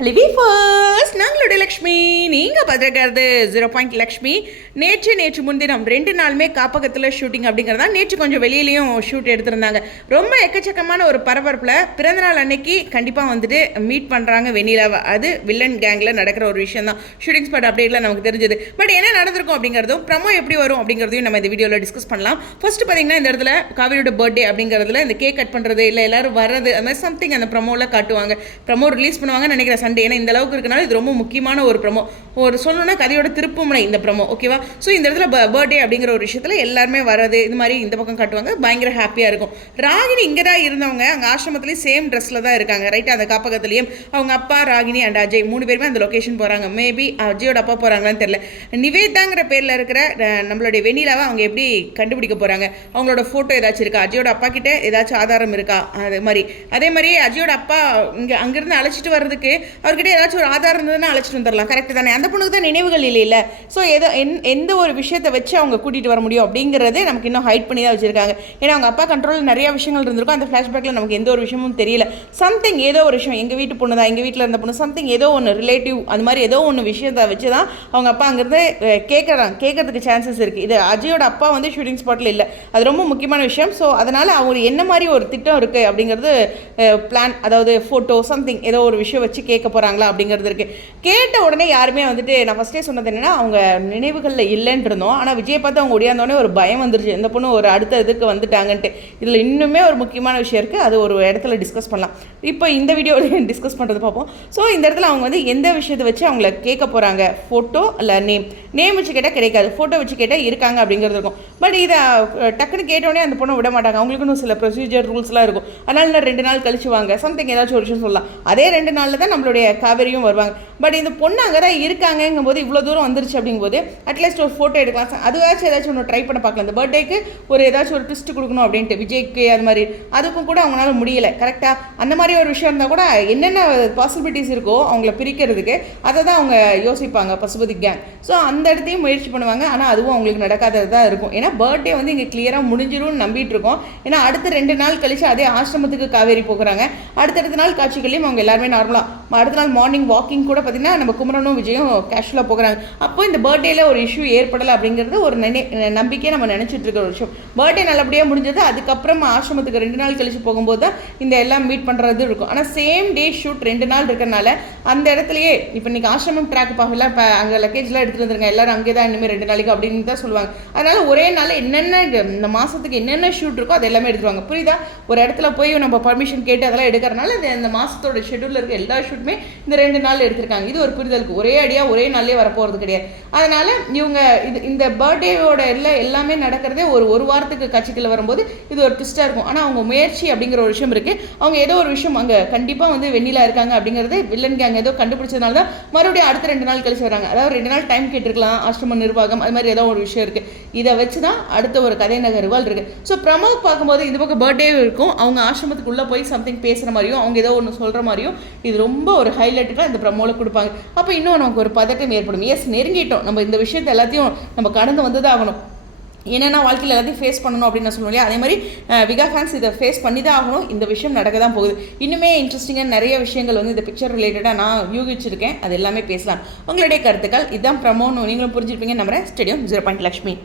ஹலிவிஃபர்ஸ் நாங்களுடைய லக்ஷ்மி நீங்கள் பார்த்துருக்கிறது 0 லக்ஷ்மி. நேற்று முன்தினம் 2 நாளுமே காப்பகத்தில் ஷூட்டிங் அப்படிங்கிறதா. நேற்று கொஞ்சம் வெளியிலையும் ஷூட் எடுத்திருந்தாங்க. ரொம்ப எக்கச்சக்கமான ஒரு பரபரப்பில் பிறந்தநாள் அன்னைக்கு கண்டிப்பாக வந்துட்டு மீட் பண்ணுறாங்க வெண்ணிலாவை. அது வில்லன் கேங்கில் நடக்கிற ஒரு விஷயம் தான். ஷூட்டிங் ஸ்பாட் அப்டேட்டில் நமக்கு தெரிஞ்சது. பட் என்ன நடந்திருக்கும் அப்படிங்கிறதும் ப்ரமோ எப்படி வரும் அப்படிங்கிறதையும் நம்ம இந்த வீடியோவில் டிஸ்கஸ் பண்ணலாம். ஃபர்ஸ்ட் பார்த்தீங்கன்னா இந்த இடத்துல காவிரியோட பர்த்டே அப்படிங்கிறதுல இந்த கேக் கட் பண்ணுறது இல்லை எல்லோரும் வர்றது அது மாதிரி சம்திங் அந்த ப்ரமோவில் காட்டுவாங்க. ப்ரமோ ரிலீஸ் பண்ணுவாங்கன்னு நினைக்கிறேன் சண்டே. ஏன்னா இந்த அளவுக்கு இருக்கனால இது ரொம்ப முக்கியமான ஒரு ப்ரமோ. ஒரு சொல்லணும்னா கதையோட திருப்புமுனை இந்த ப்ரமோ. ஓகேவா? ஸோ இந்த இடத்துல பர்த்டே அப்படிங்கிற ஒரு விஷயத்தில் எல்லாருமே வரது இது மாதிரி இந்த பக்கம் காட்டுவாங்க. பயங்கர ஹாப்பியாக இருக்கும். ராகினி இங்கே தான் இருந்தவங்க அங்கே ஆசிரமத்துலேயும் சேம் ட்ரெஸ்ஸில் தான் இருக்காங்க. ரைட்டாக அந்த காப்பகத்துலேயும் அவங்க அப்பா ராகினி அண்ட் அஜய் 3 பேருமே அந்த லொக்கேஷன் போகிறாங்க. மேபி அஜயோட அப்பா போகிறாங்களான்னு தெரியல. நிவேதாங்கிற பேரில் இருக்கிற நம்மளுடைய வெண்ணிலாவை அவங்க எப்படி கண்டுபிடிக்க போகிறாங்க? அவங்களோட ஃபோட்டோ ஏதாச்சும் இருக்கா? அஜயோட அப்பா கிட்ட ஏதாச்சும் ஆதாரம் இருக்கா? அதே மாதிரி அஜயோட அப்பா இங்கே அங்கேருந்து அழைச்சிட்டு வர்றதுக்கு அவர்கிட்ட ஏதாச்சும் ஒரு ஆதாரம் இருந்ததுன்னா அழைச்சிட்டு வந்துடலாம். கரெக்டு தானே? அந்த பொண்ணுக்கு தான் நினைவுகள் இல்லை. ஸோ எந்த ஒரு விஷயத்தை வச்சு அவங்க கூட்டிகிட்டு வர முடியும் அப்படிங்கிறது நமக்கு இன்னும் ஹைட் பண்ணி தான் வச்சுருக்காங்க. ஏன்னா அவங்க அப்பா கண்ட்ரோலில் நிறைய விஷயங்கள் இருந்திருக்கும். அந்த ஃப்ளாஷ்பேக்கில் நமக்கு எந்த ஒரு விஷயமும் தெரியல. சம்திங் ஏதோ ஒரு விஷயம் எங்கள் வீட்டு பொண்ணு தான், எங்கள் வீட்டில் இருந்த பொண்ணு, சம்திங் ஏதோ ஒன்று ரிலேட்டிவ் அது மாதிரி ஏதோ ஒன்று விஷயத்தை வச்சு தான் அவங்க அப்பா அங்கேருந்து கேட்கறதுக்கு சான்சஸ் இருக்குது. இது அஜயோட அப்பா வந்து ஷூட்டிங் ஸ்பாட்டில் இல்லை. அது ரொம்ப முக்கியமான விஷயம். ஸோ அதனால் அவங்க என்ன மாதிரி ஒரு திட்டம் இருக்குது அப்படிங்கிறது பிளான், அதாவது ஃபோட்டோ சம்திங் ஏதோ ஒரு விஷயம் வச்சு கேட்க போகிறாங்களா அப்படிங்கிறது இருக்குது. கேட்ட உடனே யாருமே வந்துட்டு நான் ஃபஸ்ட்டே சொன்னது என்னென்னா அவங்க நினைவுகளில் இல்லைன்னு இருந்தோம். ஆனால் விஜயை பார்த்து அவங்க ஒடியாந்தோடனே ஒரு பயம் வந்துருச்சு. இந்த பொண்ணு ஒரு அடுத்த இதுக்கு வந்துட்டாங்கன்ட்டு. இதில் இன்னுமே ஒரு முக்கியமான விஷயம் இருக்குது. அது ஒரு இடத்துல டிஸ்கஸ் பண்ணலாம். இப்போ இந்த வீடியோவில் டிஸ்கஸ் பண்ணுறது பார்ப்போம். ஸோ இந்த இடத்துல அவங்க வந்து எந்த விஷயத்தை வச்சு அவங்கள கேட்க போகிறாங்க? ஃபோட்டோ இல்லை நேம் வச்சு கேட்டால் கிடைக்காது, ஃபோட்டோ வச்சு கேட்டால் இருக்காங்க அப்படிங்கிறது இருக்கும். பட் இதை டக்குன்னு கேட்டோடனே அந்த பொண்ணை விட மாட்டாங்க. அவங்களுக்குன்னு சில ப்ரொசீஜர் ரூல்ஸ்லாம் இருக்கும். அதனால் நான் 2 நாள் கழிச்சு வாங்க சம்திங் ஏதாச்சும் ஒரு விஷயம் சொல்லலாம். அதே 2 நாளில் தான் நம்மளுடைய காவேரியும் வருவாங்க. பட் இந்த பொண்ணு அங்கே தான் இருக்காங்கங்கும் போது இவ்வளோ தூரம் வந்துருச்சு அப்படிங்கும்போது அட்லீஸ்ட் ஒரு ஃபோட்டோ எடுக்கலாம். அதுவாச்சும் ஏதாச்சும் ஒன்று ட்ரை பண்ண பார்க்கலாம். இந்த பர்த்டேக்கு ஒரு ஏதாச்சும் ஒரு ட்விஸ்ட் கொடுக்கணும் அப்படின்ட்டு விஜய்க்கு அது மாதிரி அதுக்கும் கூட அவங்களால முடியலை. கரெக்டாக அந்த மாதிரி ஒரு விஷயம் இருந்தால் கூட என்னென்ன பாசிபிலிட்டிஸ் இருக்கோ அவங்கள பிரிக்கிறதுக்கு அதை தான் அவங்க யோசிப்பாங்க பசுபதி கேங். ஸோ அந்த இடத்தையும் முயற்சி பண்ணுவாங்க. ஆனால் அதுவும் அவங்களுக்கு நடக்காதது தான் இருக்கும். ஏன்னா பர்த்டே வந்து இங்கே கிளியராக முடிஞ்சிடும்னு நம்பிட்டு இருக்கோம். ஏன்னா அடுத்த 2 நாள் கழிச்சு அதே ஆசிரமத்துக்கு காவேரி போகிறாங்க. அடுத்தடுத்த நாள் காட்சிகளையும் அவங்க எல்லாருமே நார்மலாக அடுத்த நாள் மார்னிங் வாக்கிங் கூட பார்த்தீங்கன்னா நம்ம குமரனும் விஜயும் கேஷுவலாக போகிறாங்க. அப்போ இந்த பர்த்டேல ஒரு இஷ்யூ ஏற்படலை அப்படிங்கிறது ஒரு நம்பிக்கையை நம்ம நினச்சிட்டு இருக்கிற ஒரு விஷயம். பர்த்டே நல்லபடியாக முடிஞ்சது. அதுக்கப்புறம் ஆசிரமத்துக்கு 2 நாள் கழிச்சு போகும்போது தான் இந்த எல்லாம் மீட் பண்ணுறது இருக்கும். ஆனால் சேம் டே ஷூட் 2 நாள் இருக்கிறனால அந்த இடத்துலையே இப்போ இன்றைக்கி ஆசிரமம் ட்ராக் பார்க்கலாம். இப்போ அங்கே லக்கேஜ்லாம் எடுத்துகிட்டு வந்துருங்க எல்லாரும் அங்கே தான் இனிமேல் 2 நாளைக்கு அப்படின்னு தான் சொல்லுவாங்க. அதனால் ஒரே நாள் என்னென்ன இந்த மாதத்துக்கு என்னென்ன ஷூட் இருக்கோ அது எல்லாமே எடுத்துருவாங்க. புரியுதா? ஒரு இடத்துல போய் நம்ம பர்மிஷன் கேட்டு அதெல்லாம் எடுக்கிறனால இந்த மாதத்தோட ஷெட்யூலில் இருக்க எல்லா ஷூட்டுமே இந்த 2 நாள் எடுத்திருக்காங்க. இது ஒரு புரிதலுக்கு ஒரே அடியாக ஒரே நாள்லேயே வரப்போகிறது கிடையாது. அதனால் இவங்க இந்த பர்த்டேயோட எல்லாமே நடக்கிறதே ஒரு வாரத்துக்கு காட்சிக்குள்ள வரும்போது இது ஒரு ட்விஸ்ட்டாக இருக்கும். ஆனால் அவங்க முயற்சி அப்படிங்கிற ஒரு விஷயம் இருக்குது. அவங்க ஏதோ ஒரு விஷயம் அங்கே கண்டிப்பாக வந்து வெண்ணிலா இருக்காங்க அப்படிங்கிறது வில்லன் கேங் ஏதோ கண்டுபிடிச்சதுனால தான் மறுபடியும் அடுத்த 2 நாள் கழிச்சு வராங்க. அதாவது 2 நாள் டைம் கேட்டிருக்கலாம் ஆசிரம நிர்வாகம் அது மாதிரி ஏதோ ஒரு விஷயம் இருக்குது. இதை வச்சு தான் அடுத்த ஒரு கதை நகர்வால் இருக்குது. ஸோ ப்ரமோ பார்க்கும்போது இந்த பக்கம் பர்த்டே இருக்கும். அவங்க ஆசிரமத்துக்குள்ளே போய் சம்திங் பேசுகிற மாதிரியும் அவங்க ஏதோ ஒன்று சொல்கிற மாதிரியும் இது ரொம்ப ஒரு ஹைலைட்டுக்காக இந்த ப்ரமோவில் கொடுப்பாங்க. அப்போ இன்னும் நமக்கு ஒரு பதட்டம் ஏற்படும். எஸ் நெருங்கிட்டோம், நம்ம இந்த விஷயத்தை எல்லாத்தையும் நம்ம கடந்து வந்து தான் ஆகணும். என்னென்னா வாழ்க்கையில் எல்லாத்தையும் ஃபேஸ் பண்ணணும் அப்படின்னு நான் சொல்லுவோம் இல்லையா? அதே மாதிரி விகா ஃபேன்ஸ் இதை ஃபேஸ் பண்ணி தான் ஆகணும். இந்த விஷயம் நடக்க தான் போகுது. இன்னுமே இன்ட்ரெஸ்டிங்காக நிறைய விஷயங்கள் வந்து இந்த பிக்சர் ரிலேட்டடாக நான் யூகிச்சிருக்கேன். அது எல்லாமே பேசலாம். உங்களுடைய கருத்துக்கள் இதுதான் ப்ரமோன்னு நீங்களும் புரிஞ்சிருப்பீங்க நம்புறேன். ஸ்டேடியம் 0 லக்ஷ்மி.